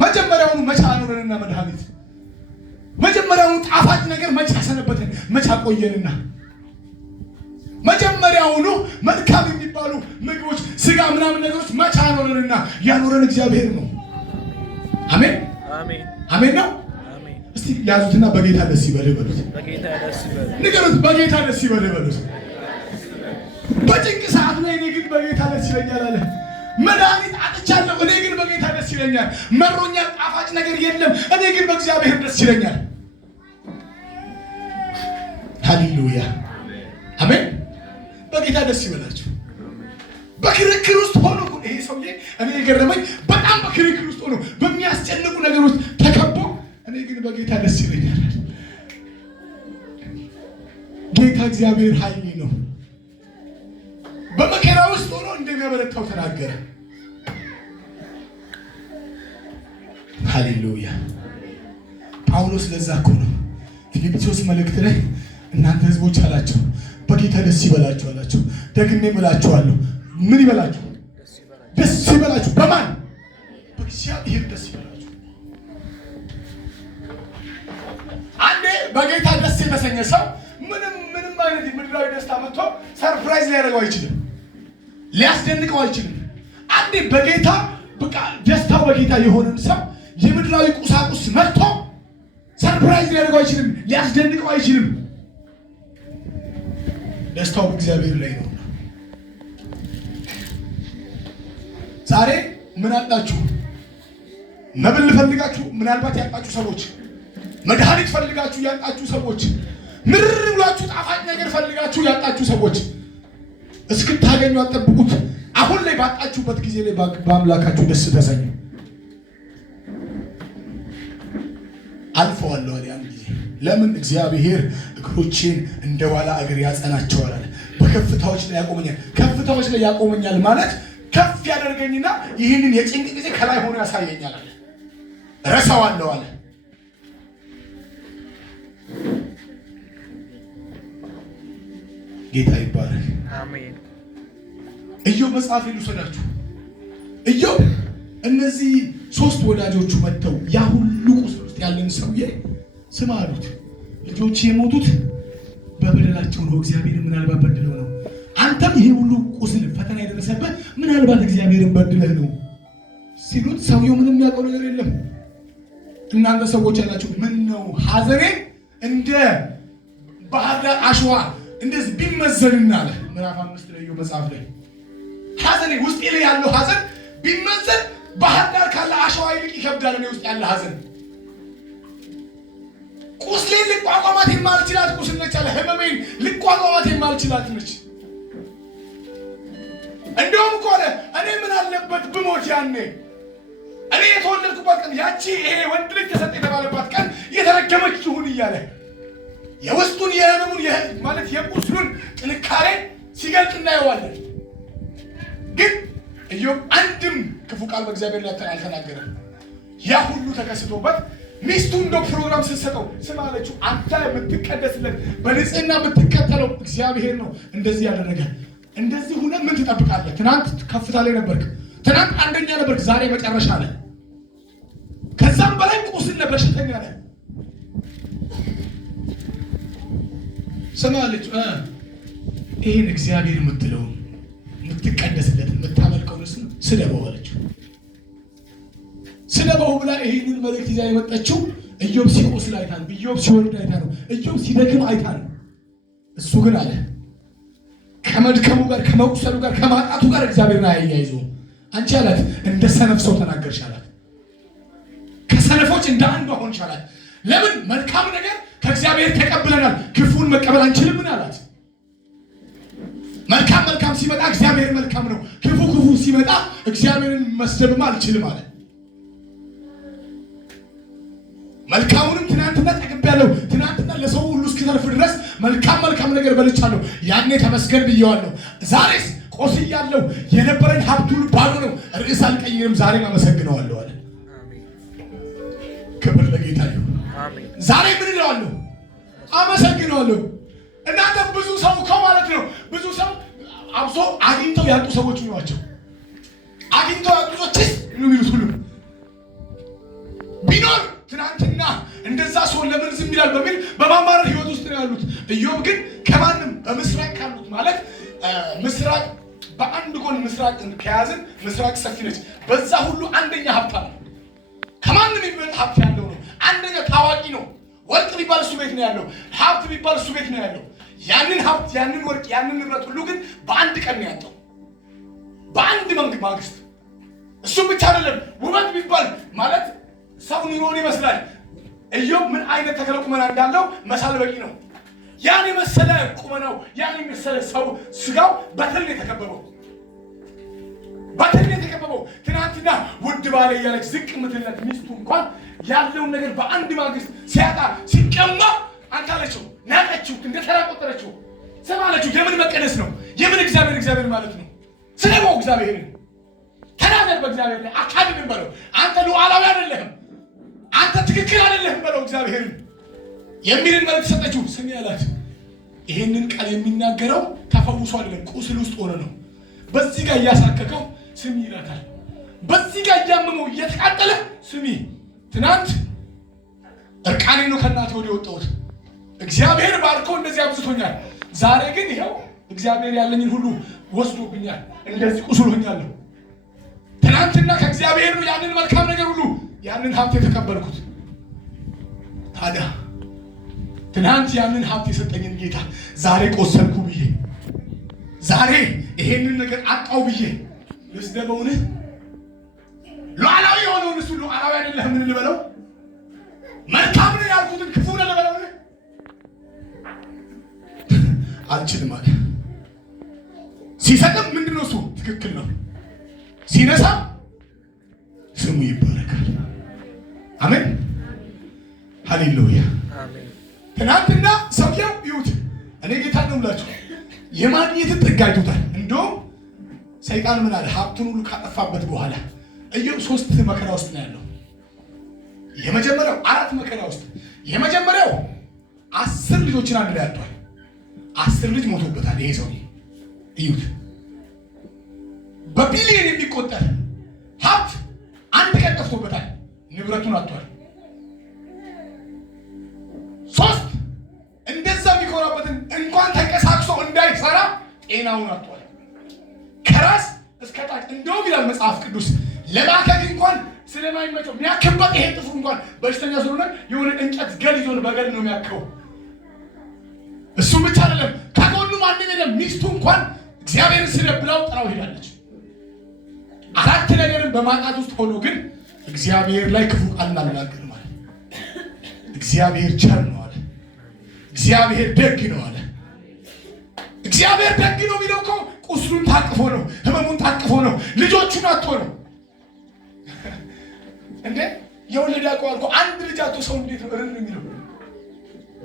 መጀመሪያውኑ መቼ አኖረንና መድኃኒት መጀመሪያውኑ ጣፋጭ ነገር መቼ አሰነበተን መቼ አቆየንና መጀመሪያውኑ መልካም የሚባሉ ምግቦች ስጋ ምናምን ነገሮች መቼ አኖረንና ያኖረን እግዚአብሔር ነው። አሜን አሜን አሜን ነው። እስቲ ያዙትና በጌታ ደስ ይበልህ በሉት። በጌታ ደስ ይበልህ ንገሩት። በጌታ ደስ ይበልህ በሉት። በጭንቅ ሰዓት ላይ እኔ ግን በጌታ ደስ ይለኛል አለ። መድኃኒት አጥቻለሁ፣ እኔ ግን በጌታ ደስ ይለኛል። መሮኛል፣ ጣፋጭ ነገር የለም፣ እኔ ግን በእግዚአብሔር ደስ ይለኛል። ሃሌሉያ አሜን። በጌታ ደስ ይበላችሁ። በክርክር ውስጥ ሆኖ ይሄ ሰውዬ እኔ የገረመኝ በጣም በክርክር ውስጥ ሆኖ በሚያስጨንቁ ነገሮች ተከቦ እኔ ግን በጌታ ደስ ይለኛል። ጌታ እግዚአብሔር ኃይሌ ነው። በመከራ ውስጥ ሆኖ እንደሚያበረታው ተናገረ። ሃሌሉያ። ጳውሎስ ለዛ እኮ ነው ፊልጵስዩስ መልእክት ላይ እናንተ ሕዝቦች አላቸው በጌታ ደስ ይበላችሁ አላቸው። ደግሜ እምላችኋለሁ ምን ይበላችሁ? ደስ ይበላችሁ። በማን? በእግዚአብሔር ደስ ይበላችሁ። አንዴ በጌታ ደስ የተሰኘ ሰው ምንም አይነት ምድራዊ ደስታ መጥቶ ሰርፕራይዝ ሊያደርገው አይችልም፣ ሊያስደንቀው አይችልም። አንዴ በጌታ በቃ ደስታው በጌታ የሆነን ሰው የምድራዊ ቁሳቁስ መጥቶ ሰርፕራይዝ ሊያደርገው አይችልም፣ ሊያስደንቀው አይችልም። ደስታው በእግዚአብሔር ላይ ነው። ዛሬ ምን አጣችሁ? መብል ፈልጋችሁ ምናልባት ያጣችሁ ሰዎች፣ መድኃኒት ፈልጋችሁ ያጣችሁ ሰዎች፣ ምርር ብላችሁ ጣፋጭ ነገር ፈልጋችሁ ያጣችሁ ሰዎች እስክታገኙ አጠብቁት። አሁን ላይ ባጣችሁበት ጊዜ ላይ በአምላካችሁ ደስ ተሰኙ። አልፈዋለሁ አለ ያን ጊዜ። ለምን? እግዚአብሔር እግሮቼን እንደ ዋላ እግር ያጸናቸዋል አለ። በከፍታዎች ላይ ያቆመኛል። ከፍታዎች ላይ ያቆመኛል ማለት ከፍ ያደርገኝና ይህንን የጭንቅ ጊዜ ከላይ ሆኖ ያሳየኛል አለ። ረሳዋለሁ አለ። ጌታ ይባረክ። አሜን። ኢዮብ መጽሐፍ ልውሰዳችሁ። ኢዮብ እነዚህ ሶስት ወዳጆቹ መጥተው ያ ሁሉ ቁስል ውስጥ ያለን ሰውዬ ስማ አሉት፣ ልጆች የሞቱት በበደላቸው ነው፣ እግዚአብሔር ምናልባት በድለው ነው። አንተም ይሄ ሁሉ ቁስል ፈተና የደረሰበት ምናልባት እግዚአብሔርን በድለህ ነው ሲሉት፣ ሰውየው ምንም የሚያውቀው ነገር የለም። እናንተ ሰዎች ያላችሁ ምን ነው ሐዘኔ እንደ ባህር ዳር አሸዋ እንደዚህ ቢመዘንና አለ ምዕራፍ 5 ላይ ኢዮብ መጽሐፍ ላይ ሐዘኔ ውስጤ ላይ ያለው ሐዘን ቢመዘን ባህር ዳር ካለ አሸዋ ይልቅ ይከብዳል። እኔ ውስጥ ያለ ሐዘን ቁስሌን ልቋቋማት የማልችላት ቁስል ነች አለ። ህመሜን ልቋቋማት የማልችላት ነች። እንደውም እኮ አለ እኔ ምን አለበት ብሞት ያኔ እኔ የተወለድኩባት ቀን ያቺ ይሄ ወንድ ልጅ ተሰጠ የተባለባት ቀን የተረገመች ትሁን እያለ የውስጡን የህመሙን ማለት የቁስሉን ጥንካሬ ሲገልጥ እናየዋለን። ግን ኢዮብ አንድም ክፉ ቃል በእግዚአብሔር ላይ አልተናገረም። ያ ሁሉ ተከስቶበት ሚስቱ እንደው ፕሮግራም ስትሰጠው ስማ አለችው፣ አንተ የምትቀደስለት በንጽህና የምትከተለው እግዚአብሔር ነው እንደዚህ ያደረገ። እንደዚህ ሆነ ምን ትጠብቃለህ? ትናንት ከፍታ ላይ ነበርክ፣ ትናንት አንደኛ ነበርክ፣ ዛሬ መጨረሻ ላይ ከዛም በላይ ቁስል ነህ፣ በሽተኛ ነህ። ስማ አለችው፣ ይህን እግዚአብሔር የምትለውን የምትቀደስለትን የምታመልከውን እሱን ስደበው አለችው። ስደበው ብላ ይህንን መልእክት ይዛ የመጣችው ኢዮብ ሲቆስል አይታ ነው። ኢዮብ ሲወርድ አይታ ነው። ኢዮብ ሲደክም አይታ ነው። እሱ ግን አለ ከመድከሙ ጋር ከመቁሰሉ ጋር ከማጣቱ ጋር እግዚአብሔርን አያይዘውም። አንቺ አላት እንደ ሰነፍ ሰው ተናገርሽ አላት። ከሰነፎች እንደ አንዷ ሆንሽ አላት። ለምን? መልካም ነገር ከእግዚአብሔር ተቀብለናል፣ ክፉን መቀበል አንችልም አላት። መልካም ሲመጣ እግዚአብሔር መልካም ነው፣ ክፉ ሲመጣ እግዚአብሔርን መስደብም አልችልም አለ። መልካሙንም ትናንትና ጠግቤያለሁ፣ ትናንትና ለሰው ሁሉ እስኪተርፍ ድረስ መልካም ነገር በልቻለሁ፣ ያኔ ተመስገን ብየዋለሁ። ዛሬስ ቆስያለሁ፣ የነበረኝ ሀብት ሁሉ ባዶ ነው፣ ርዕስ አልቀይርም፣ ዛሬም አመሰግነዋለሁ አለ። ክብር ለጌታ ይሁን። ዛሬ ምን እለዋለሁ? አመሰግነዋለሁ። እናንተ ብዙ ሰው ማለት ነው ብዙ ሰው አብሶ አግኝተው ያጡ ሰዎች ናቸው። አግኝተው ያጡ ሰዎች ነው የሚሉት ሁሉ ይላል በሚል በማማረር ህይወት ውስጥ ነው ያሉት። ኢዮብ ግን ከማንም በምስራቅ ካሉት ማለት ምስራቅ በአንድ ጎን ምስራቅ ከያዝን ምስራቅ ሰፊ ነች። በዛ ሁሉ አንደኛ ሀብታም ነው። ከማንም የሚበልጥ ሀብት ያለው ነው። አንደኛ ታዋቂ ነው። ወርቅ ቢባል እሱ ቤት ነው ያለው። ሀብት ቢባል እሱ ቤት ነው ያለው። ያንን ሀብት፣ ያንን ወርቅ፣ ያንን ንብረት ሁሉ ግን በአንድ ቀን ነው ያጣው፣ በአንድ ማግስት። እሱም ብቻ አይደለም፣ ውበት ቢባል ማለት ሰው ኑሮን ይመስላል። ኢዮብ ምን አይነት ተክለ ቁመና እንዳለው መሳል በቂ ነው። ያን የመሰለ ቁመናው፣ ያን የመሰለ ሰው ስጋው በትል የተከበበው፣ በትል የተከበበው። ትናንትና ውድ ባለ እያለች ዝቅ ምትለት ሚስቱ እንኳን ያለውን ነገር በአንድ ማግስት ሲያጣ ሲቀማ አንታለችው፣ ናቀችው፣ እንደተራቆጠረችው ሰማለችው። የምን መቀደስ ነው? የምን እግዚአብሔር ማለት ነው? ስለማው እግዚአብሔርን ተናገር፣ በእግዚአብሔር ላይ አካድንም በለው። አንተ ሉዓላዊ አይደለህም፣ አንተ ትክክል አይደለህም በለው እግዚአብሔርን የሚልን መልእክት ሰጠችው። ስሚ አላት። ይሄንን ቃል የሚናገረው ተፈውሶ አይደለም፣ ቁስል ውስጥ ሆነ ነው። በዚህ ጋር እያሳከከው ስሚ ይላታል። በዚህ ጋር እያመመው እየተቃጠለ ስሚ፣ ትናንት እርቃኔ ነው ከእናቴ ወዲህ የወጣሁት፣ እግዚአብሔር ባርኮ እንደዚህ አብዝቶኛል። ዛሬ ግን ይኸው እግዚአብሔር ያለኝን ሁሉ ወስዶብኛል፣ እንደዚህ ቁስል ሆኛለሁ። ትናንትና ከእግዚአብሔር ነው ያንን መልካም ነገር ሁሉ ያንን ሀብት የተቀበልኩት። ታዲያ ትናንት ያንን ሀብት የሰጠኝን ጌታ ዛሬ ቆሰልኩ ብዬ፣ ዛሬ ይሄንን ነገር አጣው ብዬ ልስደበውን? ሉዓላዊ የሆነውን እሱ ሉዓላዊ አይደለህም ምን ልበለው? መልካም ነው ያልኩትን ክፉ ነው ልበለው? አልችልም አለ። ሲሰጥም ምንድነው እሱ ትክክል ነው፣ ሲነሳ ስሙ ይባረካል። አሜን ሃሌሉያ። ትናንትና ሰውየው ይሁት እኔ ጌታ ነው ብላችሁ የማግኘትን ጥግ አይቶታል። እንደውም ሰይጣን ምን አለ? ሀብቱን ሁሉ ካጠፋበት በኋላ ኢዮብ 3 መከራ ውስጥ ነው ያለው። የመጀመሪያው 4 መከራ ውስጥ፣ የመጀመሪያው 10 ልጆችን አንድ ላይ አጥቷል። 10 ልጅ ሞቶበታል። ይሄ ሰው ይሁት በቢሊየን የሚቆጠር ሀብት አንድ ቀን ጠፍቶበታል። ንብረቱን አጥቷል። 3 እንደዛ የሚኮራበትን እንኳን ተንቀሳቅሶ እንዳይሰራ ጤናውን አጥቷል። ከራስ እስከ ታች እንደውም ይላል መጽሐፍ ቅዱስ ለማከክ እንኳን ስለማይመቸው የሚያክበት ይሄ ጥፍሩ እንኳን በሽተኛ ስለሆነ የሆነ እንጨት ገል ይዞ በገል ነው የሚያከው። እሱም ብቻ አይደለም፣ ከጎኑ ማንም የለም። ሚስቱ እንኳን እግዚአብሔርን ስለብላው ጥራው ሄዳለች። 4 ነገርን በማጣት ውስጥ ሆኖ ግን እግዚአብሔር ላይ ክፉ ቃል እናልናገር ማለት እግዚአብሔር ቸር ነው አለ። እግዚአብሔር ደግ ነው አለ። እግዚአብሔር ደግ ነው የሚለው እኮ ቁስሉን ታቅፎ ነው፣ ህመሙን ታቅፎ ነው፣ ልጆቹን አጥቶ ነው። እንዴ የወለደ ያውቀዋል እኮ። አንድ ልጅ አጥቶ ሰው እንዴት ነው እርር የሚለው?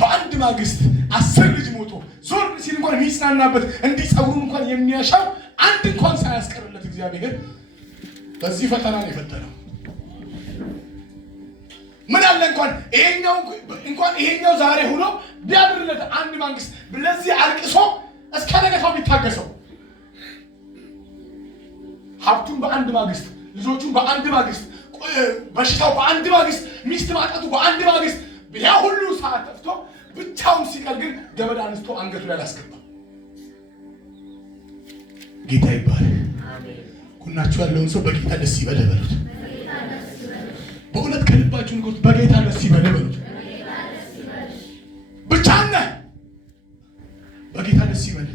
በአንድ ማግስት 10 ልጅ ሞቶ ዞር ሲል እንኳን የሚጽናናበት እንዲህ ጸጉሩን እንኳን የሚያሻው አንድ እንኳን ሳያስቀርለት እግዚአብሔር በዚህ ፈተና ነው የፈተነው። ምን አለ እንኳን ይሄኛው ዛሬ ሆኖ ቢያድርለት አንድ መንግስት ለዚህ አልቅሶ እስከ ነገታው ቢታገሰው፣ ሀብቱን በአንድ ማግስት፣ ልጆቹን በአንድ ማግስት፣ በሽታው በአንድ ማግስት፣ ሚስት ማጣቱ በአንድ ማግስት፣ ያ ሁሉ ሰዓት ጠፍቶ ብቻውን ሲቀር ግን ገመድ አንስቶ አንገቱ ላይ አላስገባ። ጌታ ይባረክ። ኩናችሁ ያለውን ሰው በጌታ ደስ ይበል በሉት። በእውነት ከልባችሁ ንገሩት፣ በጌታ ደስ ይበል በሉት። ብቻህን ነህ፣ በጌታ ደስ ይበል።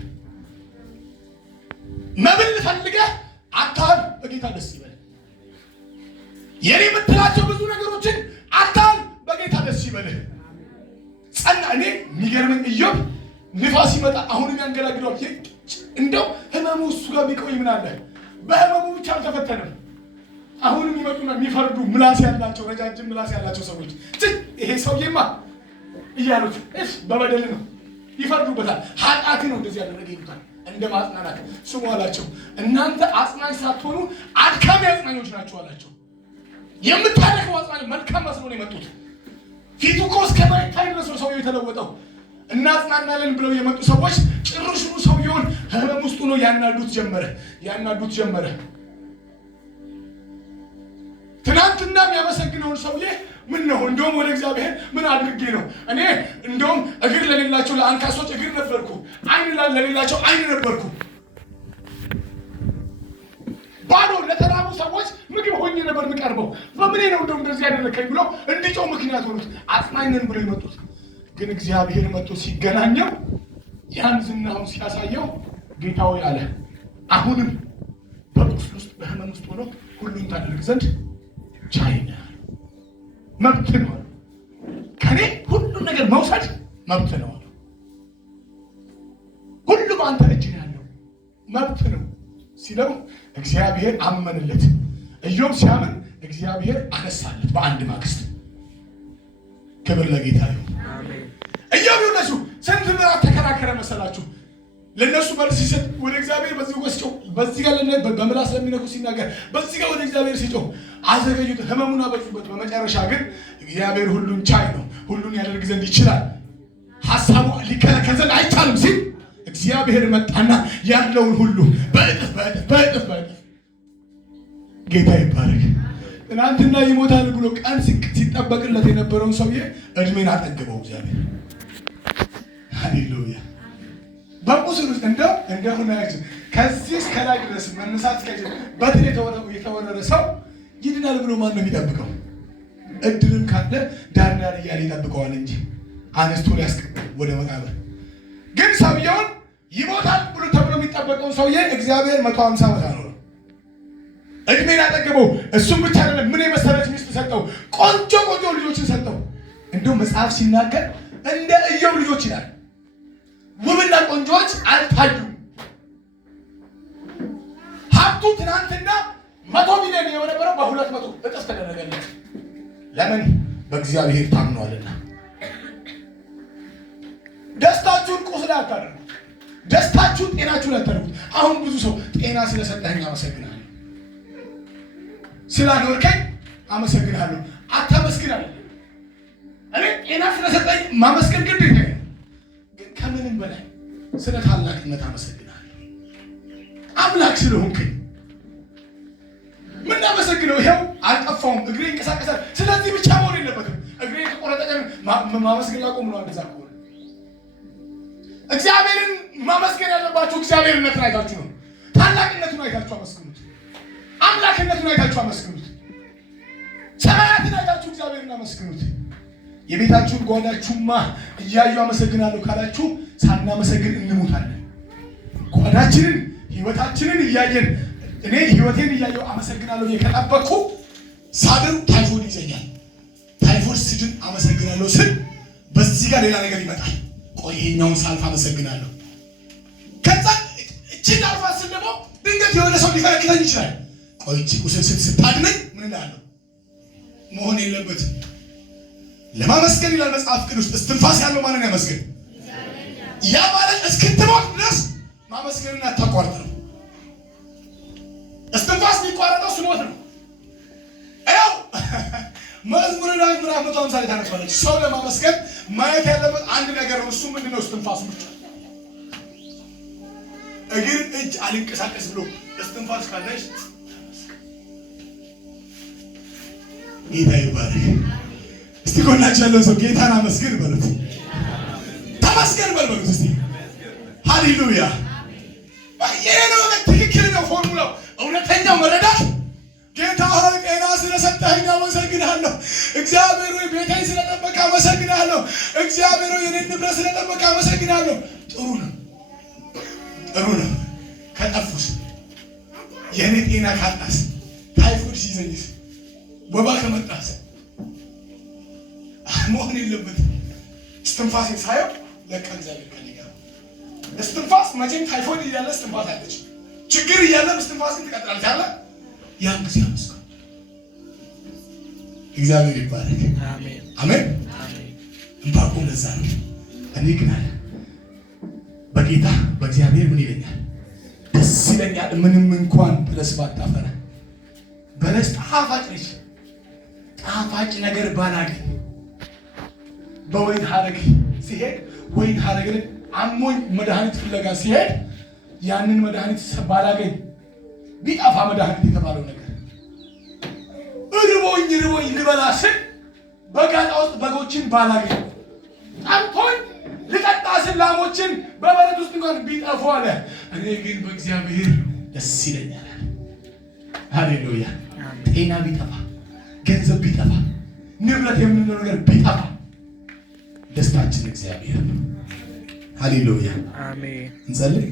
መብል ፈልገህ አታል፣ በጌታ ደስ ይበል። የኔ የምትላቸው ብዙ ነገሮችን አታል፣ በጌታ ደስ ይበልህ። ጸና። እኔ የሚገርመኝ ኢዮብ ንፋስ ይመጣ አሁንም ያንገላግለዋል። እንደው ህመሙ እሱ ጋር ቢቆይ ምን አለ? በህመሙ ብቻ አልተፈተነም። አሁንም ይመጡና የሚፈርዱ ምላስ ያላቸው ረጃጅም ምላስ ያላቸው ሰዎች ይሄ ሰውዬማ እያሉት በበደል ነው ይፈርዱበታል። ኃጢአት ነው እንደዚህ ያደረገ ይሉታል። እንደ ማጽናናት ስሙ አላቸው። እናንተ አጽናኝ ሳትሆኑ አድካሚ አጽናኞች ናቸው አላቸው። የምታደክመው አጽናኝ መልካም መስሎ ነው የመጡት። ፊቱ እኮ እስከማይታይ ድረስ ነው ሰውየው የተለወጠው። እናጽናናለን ብለው የመጡ ሰዎች ጭርሹኑ ሰውየውን ህመም ውስጡ ነው ያናዱት ጀመረ። ትናንትና የሚያመሰግነውን ሰውዬ ምን ነው እንደውም ወደ እግዚአብሔር ምን አድርጌ ነው እኔ እንደውም እግር ለሌላቸው ለአንካሶች እግር ነበርኩ፣ ዓይን ለሌላቸው ዓይን ነበርኩ፣ ባዶ ለተራቡ ሰዎች ምግብ ሆኜ ነበር የምቀርበው፣ በምን ነው እንደውም እንደዚህ ያደረከኝ ብሎ እንዲጮህ ምክንያት ሆኑት። አጽናኝነን ብሎ ይመጡት። ግን እግዚአብሔር መጥቶ ሲገናኘው ያን ዝናውን ሲያሳየው ጌታው ያለ አሁንም በቁስል ውስጥ በህመም ውስጥ ሆኖ ሁሉን ታደርግ ዘንድ ቻይ ነህ፣ መብት ነው። ከኔ ሁሉን ነገር መውሰድ መብት ነው። ሁሉም አንተ እጅ ያለው መብት ነው ሲለው እግዚአብሔር አመንለት። ኢዮብ ሲያምን እግዚአብሔር አነሳለት በአንድ ማግስት። ክብር ለጌታ ይሁን። አሜን። ኢዮብ ለሱ ስንት ምዕራፍ ተከራከረ መሰላችሁ? ለነሱ መልስ ሲሰጥ ወደ እግዚአብሔር በዚህ ወስጮ በዚህ ጋር በምላስ ለሚነኩ ሲናገር በዚህ ጋር ወደ እግዚአብሔር ሲጮህ አዘገዩት፣ ህመሙን አበዙበት። በመጨረሻ ግን እግዚአብሔር ሁሉን ቻይ ነው፣ ሁሉን ያደርግ ዘንድ ይችላል፣ ሐሳቡ ሊከለከል ዘንድ አይቻልም ሲል እግዚአብሔር መጣና ያለውን ሁሉ በእጥፍ በእጥፍ በእጥፍ በእጥፍ ጌታ ይባረክ። ትናንትና ይሞታል ብሎ ቀን ሲጠበቅለት የነበረውን ሰውዬ እድሜን አጠገበው እግዚአብሔር። ሃሌሉያ። በቁስል ውስጥ እንደው ሁናችሁ ከዚህ እስከ ላይ ድረስ መነሳት ከጀመረ በትር የተወረረ ሰው ይድናል ብሎ ማን ነው የሚጠብቀው? እድልም ካለ ዳር ዳር እያለ ይጠብቀዋል እንጂ አነስቶ ሊያስቀምጥ ወደ መቃብር። ግን ሰውየውን ይሞታል ብሎ ተብሎ የሚጠበቀውን ሰውዬ እግዚአብሔር 150 ዓመት አኖረው፣ እድሜን አጠገበው። እሱም ብቻ አይደለም፣ ምን የመሰለች ሚስት ሰጠው፣ ቆንጆ ቆንጆ ልጆችን ሰጠው። እንደው መጽሐፍ ሲናገር እንደ ኢዮብ ልጆች ይላል ውብና ቆንጆች አልታዩም። ሀብቱ ትናንትና 100 ሚሊዮን የነበረው በ200 እጥፍ ተደረገለት። ለምን? በእግዚአብሔር ታምኗልና። ደስታችሁን ቁስል አታድርጉ፣ ደስታችሁን ጤናችሁን አታድርጉት። አሁን ብዙ ሰው ጤና ስለሰጠኝ አመሰግናለሁ፣ ስላኖርከኝ አመሰግናለሁ። አታመስግናለሁ። እኔ ጤና ስለሰጠኝ ማመስገን ግዴታ ነው። ግን ከምንም በላይ ስለ ታላቅነት አመሰግናለሁ። አምላክ ስለሆንከኝ ምን አመሰግነው? ይሄው አልጠፋውም፣ እግሬ ይንቀሳቀሳል። ስለዚህ ብቻ መሆን የለበትም። እግሬ የተቆረጠ ቀን ማመስገን ላቆም ነው። እንደዛ ከሆነ እግዚአብሔርን ማመስገን ያለባችሁ እግዚአብሔርነትን አይታችሁ ነው። ታላቅነቱን አይታችሁ አመስግኑት። አምላክነቱን አይታችሁ አመስግኑት። ሰማያትን አይታችሁ እግዚአብሔርን አመስግኑት። የቤታችሁን ጓዳችሁማ እያዩ አመሰግናለሁ ካላችሁ ሳናመሰግን እንሞታለን። ጓዳችንን ህይወታችንን እያየን እኔ ህይወቴን እያየሁ አመሰግናለሁ የከጠበቅኩ ሳድር ታይፎይድ ይዘኛል። ታይፎይድ ስድን አመሰግናለሁ ስል በዚህ ጋር ሌላ ነገር ይመጣል። ቆይ ይሄኛውን ሳልፍ አመሰግናለሁ። ከዛ እቺን አልፋ ስል ደግሞ ድንገት የሆነ ሰው ሊከለክለኝ ይችላል። ቆይ እቺ ቁስል ስታድነኝ ምን እላለሁ? መሆን የለበትም። ለማመስገን ይላል መጽሐፍ ቅዱስ እስትንፋስ ያለው ማንን ያመስገን? ያ ማለት እስክትሞት ድረስ ማመስገንን አታቋርጥ ነው። እስትንፋስ የሚቋረጠው ስሞት ነው። ያው መዝሙረ ዳዊት ምዕራፍ 150 ላይ ታነባለች። ሰው ለማመስገን ማየት ያለበት አንድ ነገር ነው። እሱ ምንድነው? እስትንፋሱ ብቻ። እግር እጅ አልንቀሳቀስ ብሎ እስትንፋስ ካለሽ ጌታ ይባረክ። እስቲ ጎናችሁ ያለው ሰው ጌታን አመስግን በሉት። ተመስገን በሉት እስቲ። ሃሌሉያ። ይሄ ነው ትክክለኛው ፎርሙላው። እውነተኛው መረዳት ጌታ ሆይ ጤና ስለሰጠኸኝ አመሰግናለሁ። እግዚአብሔር ሆይ ቤቴን ስለጠበቀ አመሰግናለሁ። እግዚአብሔር ሆይ የኔን ንብረት ስለጠበቀ አመሰግናለሁ። ጥሩ ነው፣ ጥሩ ነው። ከጠፉስ የኔ ጤና ካጣስ፣ ታይፎይድ ሲይዘኝስ፣ ወባ ከመጣስ መሆን የለበትም። እስትንፋሴን ሳየው ለካ እግዚአብሔር ከእኔ ጋር ነው። እስትንፋስ መቼም ታይፎይድ እያለ እስትንፋስ አለች፣ ችግር እያለ እስትንፋስ ግን ትቀጥላለች አለ። ያን ጊዜ አመስግኑ። እግዚአብሔር ይባረክ። አሜን አሜን። ዕንባቆም ለዛ ነው እኔ ግን አለ በጌታ በእግዚአብሔር ምን ይለኛል? ደስ ይለኛል። ምንም እንኳን በለስ ባታፈራ፣ በለስ ጣፋጭ ነች፣ ጣፋጭ ነገር ባላገኝ በወይን ሐረግ ሲሄድ ወይን ሐረግን አሞኝ መድኃኒት ፍለጋ ሲሄድ ያንን መድኃኒት ባላገኝ ቢጠፋ መድኃኒት የተባለው ነገር ጠግቦኝ ልበላ ስል በጋጣ ውስጥ በጎችን ባላገኝ፣ ጠምቶኝ ልጠጣ ስል ላሞችን በበረት ውስጥ እንኳን ቢጠፉ አለ እኔ ግን በእግዚአብሔር ደስ ይለኛል። ሃሌሉያ። ጤና ቢጠፋ፣ ገንዘብ ቢጠፋ፣ ንብረት የምንለው ነገር ቢጠፋ ደስታችን እግዚአብሔር። ሃሌሉያ አሜን። እንጸልይ።